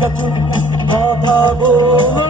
কাছু কথা বল।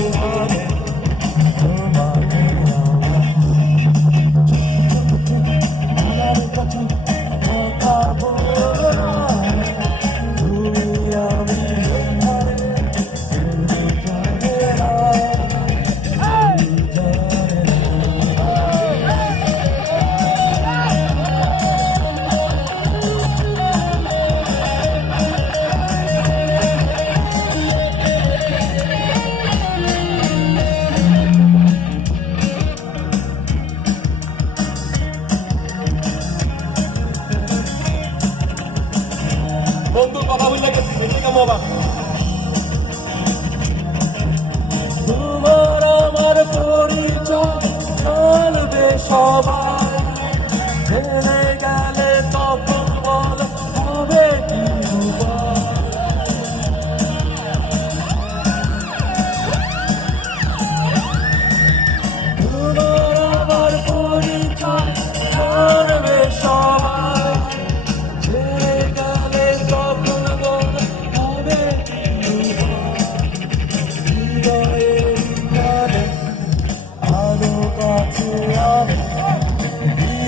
বন্ধুর কথা বললে গেছি সেদিকে মোবা